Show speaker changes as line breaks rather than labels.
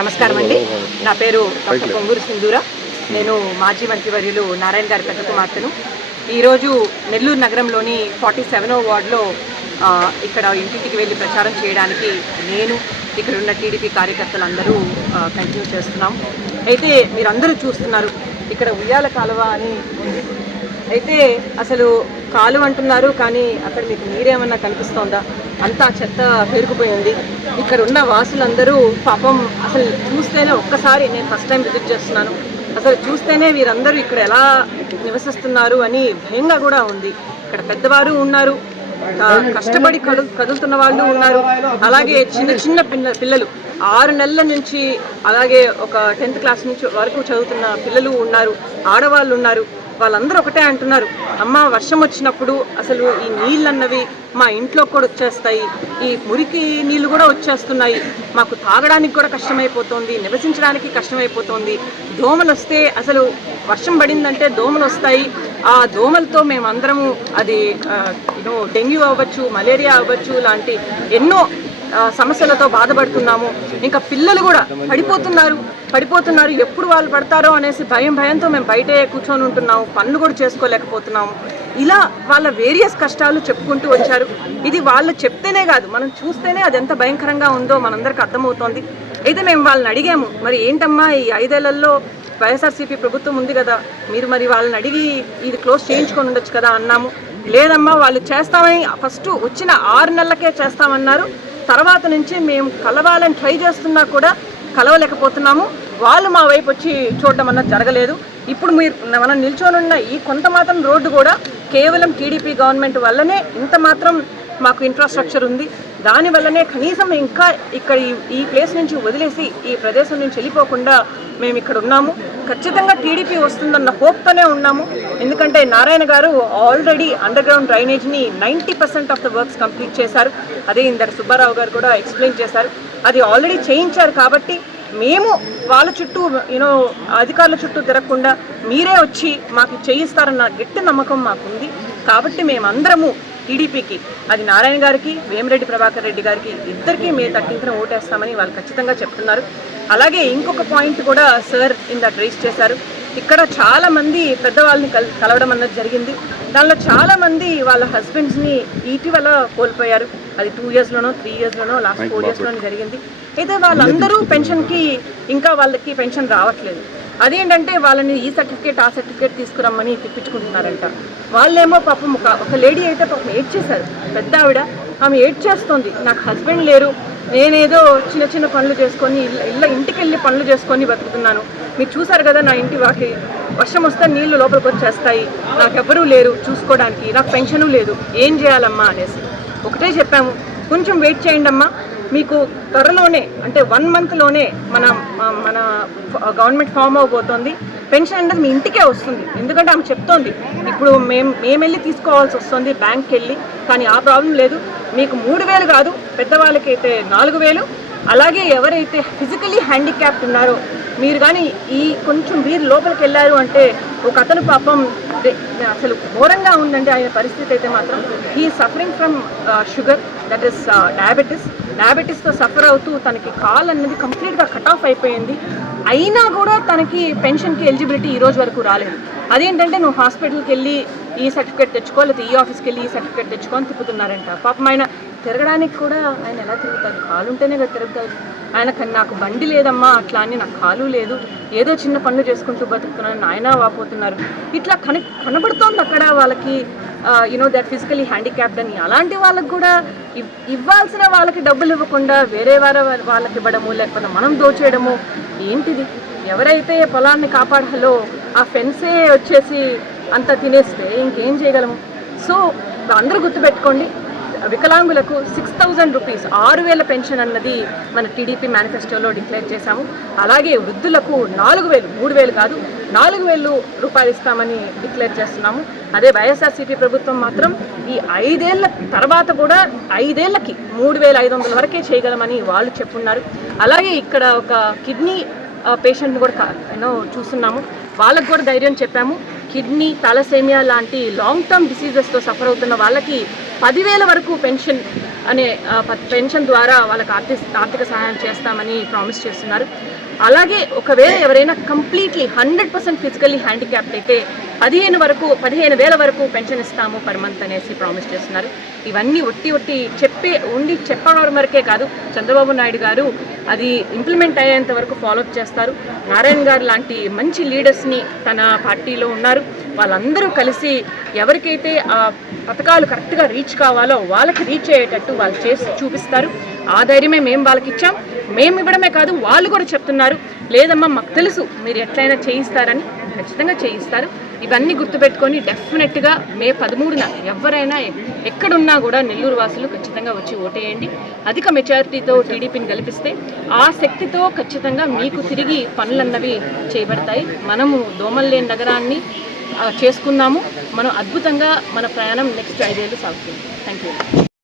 నమస్కారం అండి. నా పేరు డాక్టర్ పొంగూరు సింధూర. నేను మాజీ మంత్రివర్యులు నారాయణ గారి పెద్ద కుమార్తెను. ఈరోజు నెల్లూరు నగరంలోని ఫార్టీ సెవెనో వార్డులో ఇక్కడ ఇంటింటికి వెళ్ళి ప్రచారం చేయడానికి నేను ఇక్కడ ఉన్న టీడీపీ కార్యకర్తలు అందరూ కంటిన్యూ చేస్తున్నాం. అయితే మీరందరూ చూస్తున్నారు ఇక్కడ ఉయ్యాల కాలువ అని ఉంది. అయితే అసలు కాలు అంటున్నారు కానీ అక్కడ మీకు నీరేమన్నా కనిపిస్తోందా? అంతా చెత్త పేరుకుపోయింది. ఇక్కడ ఉన్న వాసులందరూ పాపం అసలు చూస్తేనే ఒక్కసారి నేను ఫస్ట్ టైం విజిట్ చేస్తున్నాను. అసలు చూస్తేనే వీరందరూ ఇక్కడ ఎలా నివసిస్తున్నారు అని భయంగా కూడా ఉంది. ఇక్కడ పెద్దవారు ఉన్నారు. కష్టపడి కదు కదులుతున్న వాళ్ళు ఉన్నారు. అలాగే చిన్న చిన్న పిల్ల పిల్లలు. ఆరు నెలల నుంచి అలాగే ఒక టెన్త్ క్లాస్ నుంచి వరకు చదువుతున్న పిల్లలు ఉన్నారు. ఆడవాళ్ళు ఉన్నారు. వాళ్ళందరూ ఒకటే అంటున్నారు అమ్మ వర్షం వచ్చినప్పుడు అసలు ఈ నీళ్ళు అన్నవి మా ఇంట్లో కూడా వచ్చేస్తాయి ఈ మురికి నీళ్ళు కూడా వచ్చేస్తున్నాయి మాకు తాగడానికి కూడా కష్టమైపోతుంది నివసించడానికి కష్టమైపోతుంది దోమలు వస్తే అసలు వర్షం పడిందంటే దోమలు వస్తాయి ఆ దోమలతో మేమందరము అది డెంగ్యూ అవ్వచ్చు మలేరియా అవ్వచ్చు లాంటి ఎన్నో సమస్యలతో బాధపడుతున్నాము. ఇంకా పిల్లలు కూడా పడిపోతున్నారు. పడిపోతున్నారు. ఎప్పుడు వాళ్ళు పడతారో అనేసి భయం భయంతో మేము బయటే కూర్చొని ఉంటున్నాము. పనులు కూడా చేసుకోలేకపోతున్నాము. ఇలా వాళ్ళ వేరియస్ కష్టాలు చెప్పుకుంటూ వచ్చారు. ఇది వాళ్ళు చెప్తేనే కాదు. మనం చూస్తేనే అది ఎంత భయంకరంగా ఉందో మనందరికి అర్థమవుతోంది. అయితే మేము వాళ్ళని అడిగాము. మరి ఏంటమ్మా ఈ ఐదేళ్ళలో వైఎస్ఆర్సీపీ ప్రభుత్వం ఉంది కదా. మీరు మరి వాళ్ళని అడిగి ఇది క్లోజ్ చేయించుకొని ఉండొచ్చు కదా అన్నాము. లేదమ్మా వాళ్ళు చేస్తామని ఫస్ట్ వచ్చిన ఆరు నెలలకే చేస్తామన్నారు. తర్వాత నుంచి మేము కలవాలని ట్రై చేస్తున్నా కూడా కలవలేకపోతున్నాము. వాళ్ళు మా వైపు వచ్చి చూడడం అన్నది జరగలేదు. ఇప్పుడు మీరు మనం నిల్చొనున్న ఈ కొంత మాత్రం రోడ్డు కూడా కేవలం టీడీపీ గవర్నమెంట్ వల్లనే ఇంత మాత్రం మాకు ఇన్ఫ్రాస్ట్రక్చర్ ఉంది. దానివల్లనే కనీసం ఇంకా ఇక్కడ ఈ- ఈ ప్లేస్ నుంచి వదిలేసి ఈ ప్రదేశం నుంచి వెళ్ళిపోకుండా మేము ఇక్కడ ఉన్నాము. ఖచ్చితంగా టీడీపీ వస్తుందన్న హోప్తోనే ఉన్నాము. ఎందుకంటే Narayana garu already under ground డ్రైనేజ్ని ninety percent of the works complete చేశారు. అదే ఇందరు సుబ్బారావు గారు కూడా ఎక్స్ప్లెయిన్ చేశారు. అది ఆల్రెడీ చేయించారు కాబట్టి మేము వాళ్ళ చుట్టూ యూనో అధికారుల చుట్టూ తిరగకుండా మీరే వచ్చి మాకు చేయిస్తారన్న గట్టి నమ్మకం మాకుంది. కాబట్టి మేమందరము టీడీపీకి అది నారాయణ గారికి వేమిరెడ్డి ప్రభాకర్ రెడ్డి గారికి ఇద్దరికీ మే తట్టించిన ఓటేస్తామని వాళ్ళు ఖచ్చితంగా చెప్తున్నారు. అలాగే ఇంకొక పాయింట్ కూడా సార్ ఇందాక రేస్ చేశారు. ఇక్కడ చాలా మంది పెద్దవాళ్ళని కల్ కలవడం అన్నది జరిగింది. దానిలో చాలా మంది వాళ్ళ హస్బెండ్స్ని ఇటీవల కోల్పోయారు. అది టూ ఇయర్స్లోనో త్రీ ఇయర్స్లోనో లాస్ట్ ఫోర్ ఇయర్స్లోనో జరిగింది. అయితే వాళ్ళందరూ పెన్షన్కి ఇంకా వాళ్ళకి పెన్షన్ రావట్లేదు. అదేంటంటే వాళ్ళని ఈ సర్టిఫికేట్ ఆ సర్టిఫికేట్ తీసుకురమ్మని తిప్పించుకుంటున్నారంట. వాళ్ళేమో పాపం ఒక ఒక లేడీ అయితే పాపం ఏడ్ చేశారు పెద్ద ఆవిడ ఆమె ఏడ్ చేస్తోంది నాకు హస్బెండ్ లేరు. నేనేదో చిన్న చిన్న పనులు చేసుకొని ఇళ్ళ ఇంటికి వెళ్ళి పనులు చేసుకొని బతుకుతున్నాను. మీరు చూసారు కదా నా ఇంటి వాకి వర్షం వస్తే నీళ్ళు లోపలికి వచ్చేస్తాయి. నాకెవ్వరూ లేరు చూసుకోవడానికి నాకు పెన్షను లేదు. ఏం చేయాలమ్మా అనేసి. ఒకటే చెప్పాము కొంచెం వెయిట్ చేయండి అమ్మా. మీకు త్వరలోనే అంటే వన్ మంత్లోనే మన మన గవర్నమెంట్ ఫామ్ అవబోతోంది. పెన్షన్ అనేది మీ ఇంటికే వస్తుంది. ఎందుకంటే ఆమె చెప్తోంది ఇప్పుడు మేము మేము వెళ్ళి తీసుకోవాల్సి వస్తుంది బ్యాంక్కి వెళ్ళి కానీ ఆ ప్రాబ్లం లేదు. మీకు మూడు వేలు కాదు పెద్దవాళ్ళకైతే నాలుగు వేలు. అలాగే ఎవరైతే ఫిజికలీ హ్యాండిక్యాప్డ్ ఉన్నారో మీరు కానీ ఈ కొంచెం వీరు లోపలికి వెళ్ళారు అంటే ఒక అతను పాపం అసలు ఘోరంగా ఉందంటే ఆయన పరిస్థితి అయితే మాత్రం. He suffering from sugar that is diabetes డయాబెటీస్తో suffer అవుతూ తనకి కాల్ అనేది కంప్లీట్గా కట్ ఆఫ్ అయిపోయింది. అయినా కూడా తనకి పెన్షన్కి ఎలిజిబిలిటీ ఈ రోజు వరకు రాలేదు. అదేంటంటే నువ్వు హాస్పిటల్కి వెళ్ళి ఈ సర్టిఫికేట్ తెచ్చుకో లేదా ఈ ఆఫీస్కి వెళ్ళి ఈ సర్టిఫికేట్ తెచ్చుకో అని తిప్పుతున్నారంట. పాపం ఆయన తిరగడానికి కూడా ఆయన ఎలా తిరుగుతారు? కాలు ఉంటేనే కదా తిరుగుతారు. ఆయన "కానీ నాకు బండి లేదమ్మా అట్లా అని నాకు కాలు లేదు. ఏదో చిన్న పనులు చేసుకుంటూ బతుకుతున్నాను నాయన వాపోతున్నారు. ఇట్లా కన కనబడుతోంది అక్కడ వాళ్ళకి యునో దట్ ఫిజికలీ హ్యాండిక్యాప్డ్ అని. అలాంటి వాళ్ళకి కూడా ఇవ్- ఇవ్వాల్సిన వాళ్ళకి డబ్బులు ఇవ్వకుండా వేరే వారి వాళ్ళకి ఇవ్వడము లేకపోతే మనం దోచేయడము ఏంటిది? ఎవరైతే పొలాన్ని కాపాడాలో ఆ ఫెన్సే వచ్చేసి అంత తినేస్తే ఇంకేం చేయగలము? సో అందరూ గుర్తుపెట్టుకోండి వికలాంగులకు సిక్స్ థౌజండ్ రూపీస్ ఆరు వేల పెన్షన్ అన్నది మన టీడీపీ మేనిఫెస్టోలో డిక్లేర్ చేశాము. అలాగే వృద్ధులకు నాలుగు వేలు మూడు వేలు కాదు నాలుగు వేలు రూపాయలు ఇస్తామని డిక్లేర్ చేస్తున్నాము. అదే వైఎస్ఆర్సీపీ ప్రభుత్వం మాత్రం ఈ ఐదేళ్ళ తర్వాత కూడా ఐదేళ్ళకి మూడు వేల ఐదు వందల వరకే చేయగలమని వాళ్ళు చెప్పున్నారు. అలాగే ఇక్కడ ఒక కిడ్నీ పేషెంట్ని కూడా యూనో చూస్తున్నాము. వాళ్ళకు కూడా ధైర్యం చెప్పాము. కిడ్నీ తలసేమియా లాంటి లాంగ్ టర్మ్ డిసీజెస్తో సఫర్ అవుతున్న వాళ్ళకి పదివేల వరకు పెన్షన్ అనే ప- పెన్షన్ ద్వారా వాళ్ళకి ఆర్థిక ఆర్థిక సహాయం చేస్తామని ప్రామిస్ చేస్తున్నారు. అలాగే ఒకవేళ ఎవరైనా completely hundred percent physically handicapped అయితే పదిహేను వరకు పదిహేను వేల వరకు పెన్షన్ ఇస్తాము పర్ మంత్ అనేసి ప్రామిస్ చేస్తున్నారు. ఇవన్నీ ఒట్టి ఒట్టి చెప్పే ఉండి చెప్పడం వరకే కాదు. చంద్రబాబు నాయుడు గారు అది ఇంప్లిమెంట్ అయ్యేంత వరకు ఫాలోఅప్ చేస్తారు. నారాయణ గారు లాంటి మంచి లీడర్స్ని తన పార్టీలో ఉన్నారు. వాళ్ళందరూ కలిసి ఎవరికైతే ఆ పథకాలు కరెక్ట్గా రీచ్ కావాలో వాళ్ళకి రీచ్ అయ్యేటట్టు వాళ్ళు చేసి చూపిస్తారు. ఆ ధైర్యమే మేము వాళ్ళకి ఇచ్చాం. మేము ఇవ్వడమే కాదు వాళ్ళు కూడా చెప్తున్నారు. లేదమ్మా మాకు తెలుసు మీరు ఎట్లయినా చేయిస్తారని. ఖచ్చితంగా చేయిస్తారు. ఇవన్నీ గుర్తుపెట్టుకొని డెఫినెట్గా మే పదమూడున ఎవరైనా ఎక్కడున్నా కూడా నెల్లూరు వాసులు ఖచ్చితంగా వచ్చి ఓటేయండి. అధిక మెజారిటీతో టీడీపీని గెలిపిస్తే ఆ శక్తితో ఖచ్చితంగా మీకు తిరిగి పనులన్నవి చేయబడతాయి మనము దోమల్లేని నగరాన్ని చేసుకుందాము మనం అద్భుతంగా మన ప్రయాణం నెక్స్ట్ ఐదేళ్ళు సాగుతుంది. Thank you